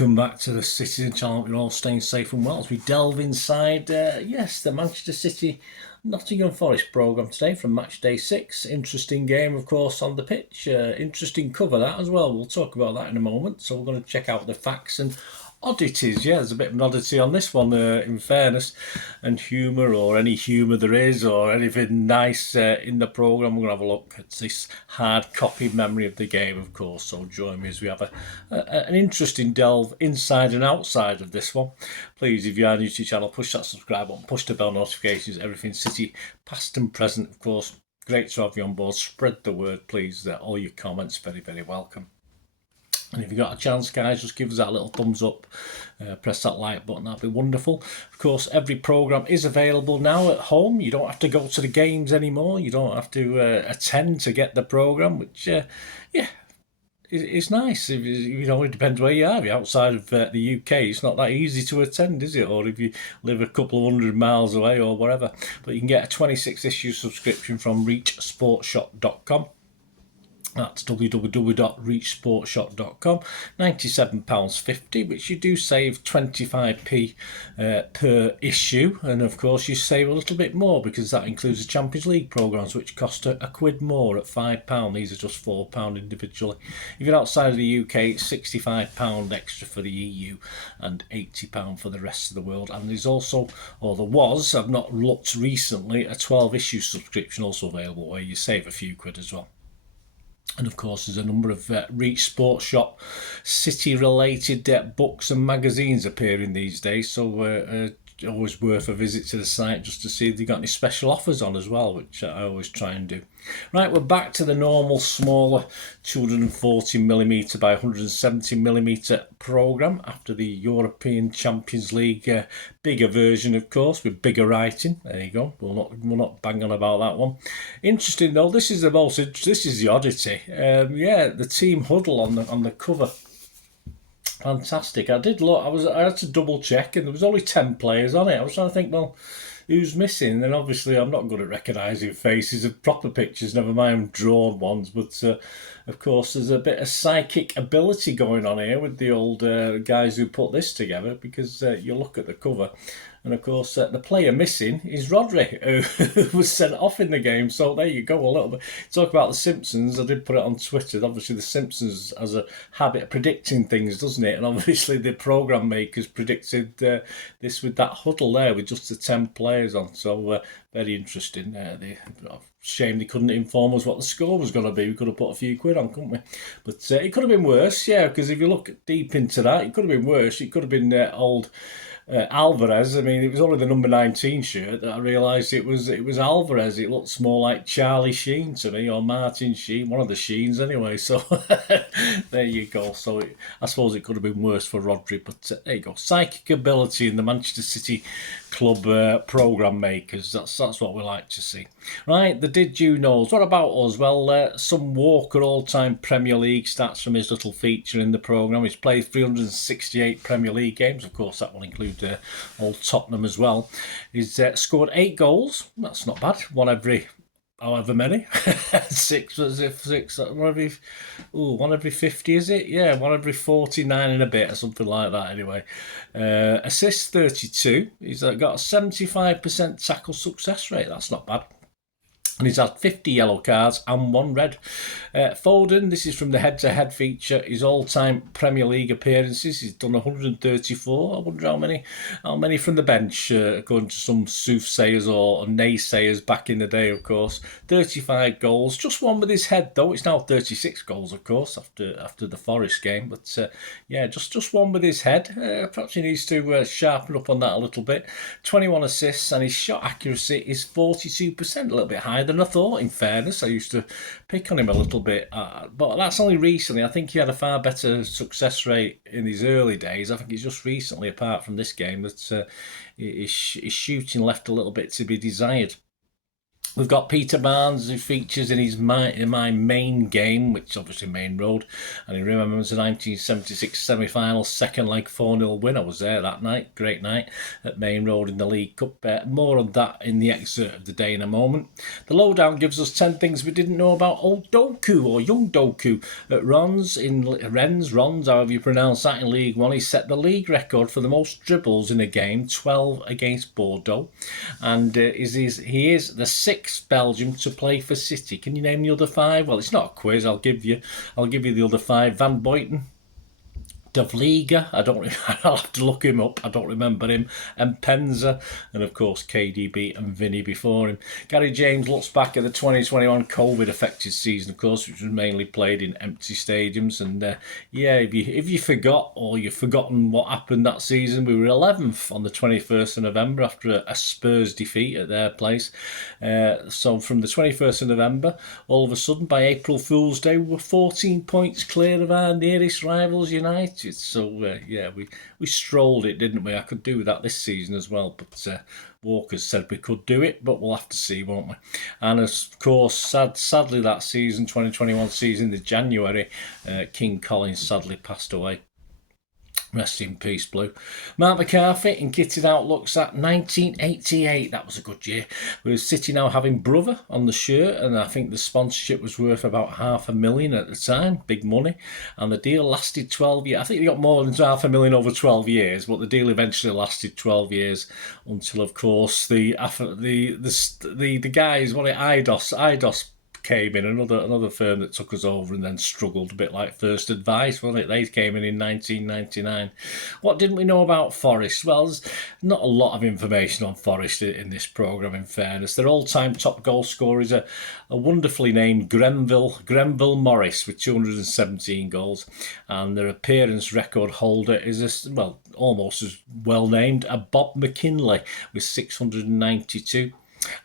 Welcome back to the Citizen channel. We're all staying safe and well as we delve inside, the Manchester City Nottingham Forest programme today from match day 6. Interesting game, of course, on the pitch. Interesting cover, that as well. We'll talk about that in a moment. So we're going to check out the facts and oddities. Yeah, there's a bit of an oddity on this one, in fairness, and humour, or any humour there is, or anything nice in the programme. We're going to have a look at this hard copy memory of the game, of course. So join me as we have an interesting delve inside and outside of this one. Please, if you are new to the channel, push that subscribe button, push the bell notifications, everything City, past and present, of course. Great to have you on board. Spread the word, please. All your comments, very, very welcome. And if you've got a chance, guys, just give us that little thumbs up. Press that like button, that'd be wonderful. Of course, every programme is available now at home. You don't have to go to the games anymore. You don't have to attend to get the programme, which, it's nice. It depends where you are. If you're outside of the UK, it's not that easy to attend, is it? Or if you live a couple of hundred miles away or whatever. But you can get a 26-issue subscription from reachsportshop.com. That's www.reachsportshop.com. £97.50, which you do save 25p per issue. And of course, you save a little bit more because that includes the Champions League programmes, which cost a quid more at £5. These are just £4 individually. If you're outside of the UK, it's £65 extra for the EU and £80 for the rest of the world. And there's also, or there was, I've not looked recently, a 12-issue subscription also available where you save a few quid as well. And of course, there's a number of Reach Sports Shop City-related books and magazines appearing these days. So always worth a visit to the site just to see if they've got any special offers on as well, which I always try and do. Right, we're back to the normal, smaller 240mm by 170mm programme after the European Champions League bigger version, of course, with bigger writing. There you go. We'll not bang on about that one. Interesting though. This is the oddity. The team huddle on the cover. Fantastic. I did look. I had to double check, and there was only 10 players on it. I was trying to think, well, who's missing? And obviously, I'm not good at recognising faces of proper pictures, never mind drawn ones. But of course, there's a bit of psychic ability going on here with the old guys who put this together, because you look at the cover. And of course, the player missing is Rodri, who was sent off in the game. So there you go, a little bit. Talk about The Simpsons. I did put it on Twitter. Obviously, The Simpsons has a habit of predicting things, doesn't it? And obviously, the programme makers predicted this with that huddle there with just the 10 players on. So very interesting. Shame they couldn't inform us what the score was going to be. We could have put a few quid on, couldn't we? But it could have been worse, yeah, because if you look deep into that, it could have been worse. It could have been old Alvarez. I mean, it was only the number 19 shirt that I realised it was Alvarez. It looks more like Charlie Sheen to me, or Martin Sheen, one of the Sheens anyway. So there you go. So I suppose it could have been worse for Rodri, but there you go. Psychic ability in the Manchester City club programme makers. That's what we like to see. Right, the Did You Knows. What about us? Well, some Walker all-time Premier League stats from his little feature in the programme. He's played 368 Premier League games. Of course, that will include old Tottenham as well. He's scored 8 goals. That's not bad. One every however many. One every 50, is it? Yeah, one every 49 and a bit, or something like that anyway. Assists 32. He's got a 75% tackle success rate. That's not bad. And he's had 50 yellow cards and 1 red. Foden, this is from the head-to-head feature, his all-time Premier League appearances. He's done 134. I wonder how many from the bench, according to some soothsayers or naysayers back in the day, of course. 35 goals. Just one with his head, though. It's now 36 goals, of course, after the Forest game. But, just one with his head. Perhaps he needs to sharpen up on that a little bit. 21 assists, and his shot accuracy is 42%, a little bit higher than I thought, in fairness. I used to pick on him a little bit, but that's only recently. I think he had a far better success rate in his early days. I think it's just recently, apart from this game, that his shooting left a little bit to be desired. We've got Peter Barnes, who features in my Maine game, which is obviously Maine Road, and he remembers the 1976 semi-final second leg 4-0 win. I was there that night, great night at Maine Road in the League Cup. More on that in the excerpt of the day in a moment. The lowdown gives us 10 things we didn't know about old Doku, or young Doku, at Rons, however you pronounce that, in League One. He set the league record for the most dribbles in a game, 12 against Bordeaux, and he is the sixth Belgium to play for City. Can you name the other five? Well, it's not a quiz. I'll give you the other five. Van Buiten, De Vliega, I'll have to look him up, I don't remember him, and Penza, and of course KDB and Vinny before him. Gary James looks back at the 2021 COVID-affected season, of course, which was mainly played in empty stadiums, and if you forgot, or you've forgotten what happened that season, we were 11th on the 21st of November after a Spurs defeat at their place. So from the 21st of November, all of a sudden, by April Fool's Day, we were 14 points clear of our nearest rivals, United. So we strolled it, didn't we? I could do that this season as well, but Walker's said we could do it, but we'll have to see, won't we? And of course, sadly that season, 2021 season, in January, King Colin sadly passed away. Rest in peace, Blue. Marc McCarthy in Kitted Outlooks at 1988. That was a good year. With City now having Brother on the shirt, and I think the sponsorship was worth about $500,000 at the time. Big money. And the deal lasted 12 years. I think they got more than $500,000 over 12 years, but the deal eventually lasted 12 years until, of course, the guys, IDOS came in, another firm that took us over and then struggled, a bit like First Advice, wasn't it? They came in 1999. What didn't we know about Forest? Well, there's not a lot of information on Forest in this programme, in fairness. Their all-time top goal scorer is a wonderfully named Grenville Morris with 217 goals, and their appearance record holder is almost as well named a Bob McKinley with 692.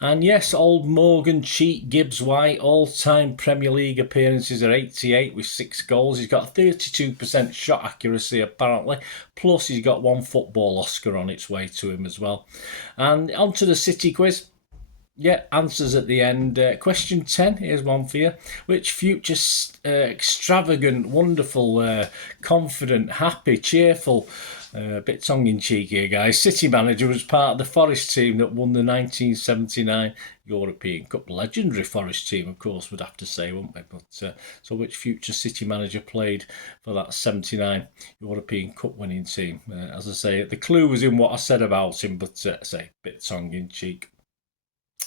And yes, old Morgan Cheat Gibbs White, all-time Premier League appearances are 88 with 6 goals. He's got 32% shot accuracy, apparently. Plus, he's got one football Oscar on its way to him as well. And on to the City quiz. Yeah, answers at the end. Question 10, here's one for you. Which future extravagant, wonderful, confident, happy, cheerful, a bit tongue-in-cheek here, guys, City manager was part of the Forest team that won the 1979 European Cup? Legendary Forest team, of course, we'd have to say, wouldn't we? But so which future City manager played for that 79 European Cup winning team? As I say, the clue was in what I said about him, but say, a bit tongue-in-cheek.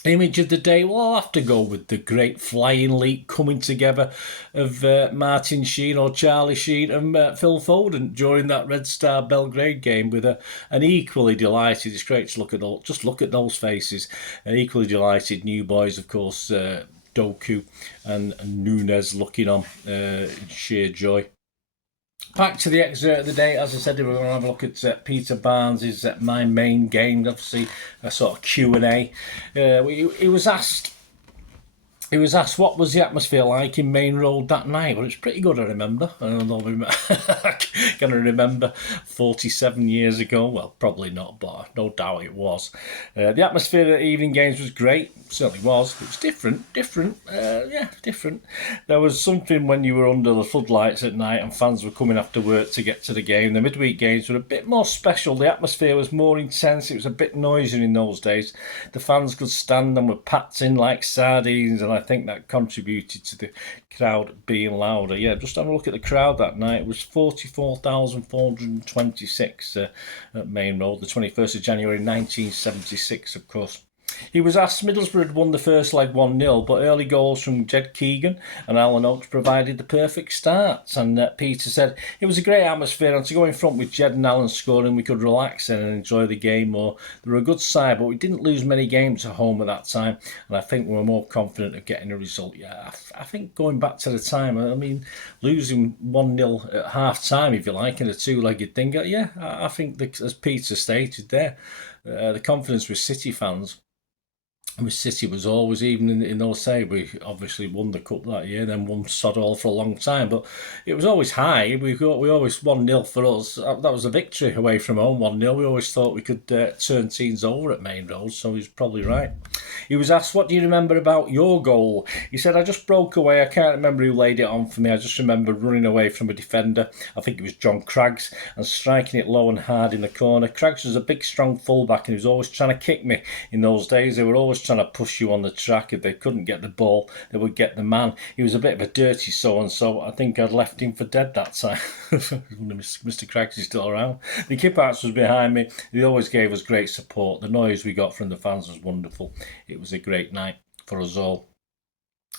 Image of the day, well, I'll have to go with the great flying leap coming together of Martin Sheen or Charlie Sheen and Phil Foden during that Red Star Belgrade game with an equally delighted, it's great to look at those faces, an equally delighted new boys, of course, Doku and Nunes looking on in sheer joy. Back to the excerpt of the day. As I said, we're going to have a look at Peter Barnes' my Maine game, obviously a sort of Q&A. He was asked what was the atmosphere like in Maine Road that night. Well, it was pretty good, I remember. I'm going to remember 47 years ago. Well, probably not, but no doubt it was. The atmosphere at evening games was great. It certainly was. It was different. Different. There was something when you were under the floodlights at night and fans were coming after work to get to the game. The midweek games were a bit more special. The atmosphere was more intense. It was a bit noisier in those days. The fans could stand and were packed in like sardines, and I think that contributed to the crowd being louder. Yeah, just have a look at the crowd that night. It was 44,426 at Maine Road, the 21st of January 1976, of course. He was asked, Middlesbrough had won the first leg 1-0, but early goals from Jed Keegan and Alan Oakes provided the perfect start. And Peter said, it was a great atmosphere, and to go in front with Jed and Alan scoring, we could relax and enjoy the game more. They were a good side, but we didn't lose many games at home at that time, and I think we were more confident of getting a result. Yeah, I think going back to the time, I mean, losing 1-0 at half-time, if you like, in a two-legged thing, yeah, I think, as Peter stated there, the confidence with City fans with City was always, even in those days, we obviously won the cup that year, then won sod all for a long time, but it was always high. We always 1-0 for us. That was a victory away from home, 1-0. We always thought we could turn teams over at Maine Road, so he's probably right. He was asked, what do you remember about your goal? He said, I just broke away. I can't remember who laid it on for me. I just remember running away from a defender. I think it was John Craggs, and striking it low and hard in the corner. Craggs was a big, strong fullback, and he was always trying to kick me in those days. They were always trying to push you on the track. If they couldn't get the ball, they would get the man. He was a bit of a dirty so-and-so. I think I'd left him for dead that time. Mr. Craggs is still around. The Kippax was behind me. He always gave us great support. The noise we got from the fans was wonderful. It was a great night for us all.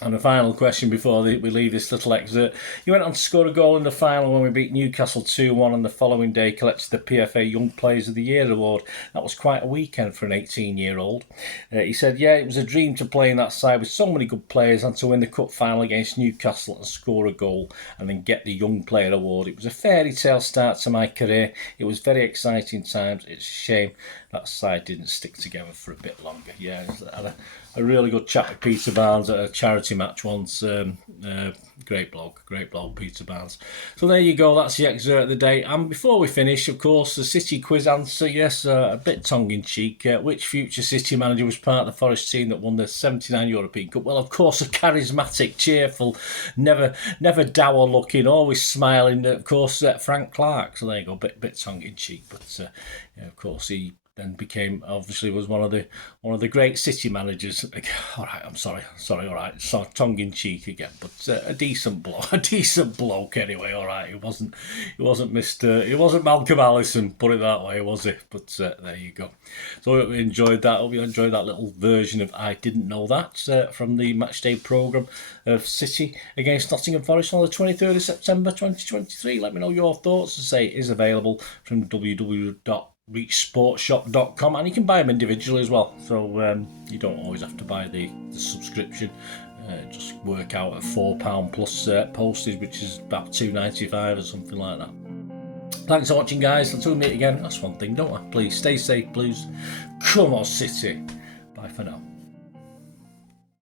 And the final question before we leave this little excerpt. He went on to score a goal in the final when we beat Newcastle 2-1, and the following day collected the PFA Young Players of the Year award. That was quite a weekend for an 18-year-old. He said, yeah, it was a dream to play in that side with so many good players and to win the cup final against Newcastle and score a goal and then get the Young Player award. It was a fairy tale start to my career. It was very exciting times. It's a shame that side didn't stick together for a bit longer. Yeah, I had a really good chat with Peter Barnes at a charity match once. Great bloke, Peter Barnes. So there you go, that's the excerpt of the day. And before we finish, of course, the City quiz answer. Yes, a bit tongue-in-cheek. Which future City manager was part of the Forest team that won the 79 European Cup? Well, of course, a charismatic, cheerful, never dour-looking, always smiling, of course, Frank Clark. So there you go, bit tongue-in-cheek. But, yeah, of course, he then became, obviously, was one of the great City managers. All right, I'm sorry, all right, so tongue-in-cheek again, but a decent bloke anyway. All right, it wasn't Malcolm Allison, put it that way, was it? But there you go. So I hope you enjoyed that. Hope you enjoyed that little version of I Didn't Know That from the matchday programme of City against Nottingham Forest on the 23rd of September 2023. Let me know your thoughts. As I say, it is available from www.reachsportshop.com, and you can buy them individually as well, so you don't always have to buy the subscription. Just work out at £4 plus postage, which is about $2.95 or something like that. Thanks for watching, guys. Until we meet again, that's one thing, don't I? Please stay safe, please. Come on, City. Bye for now.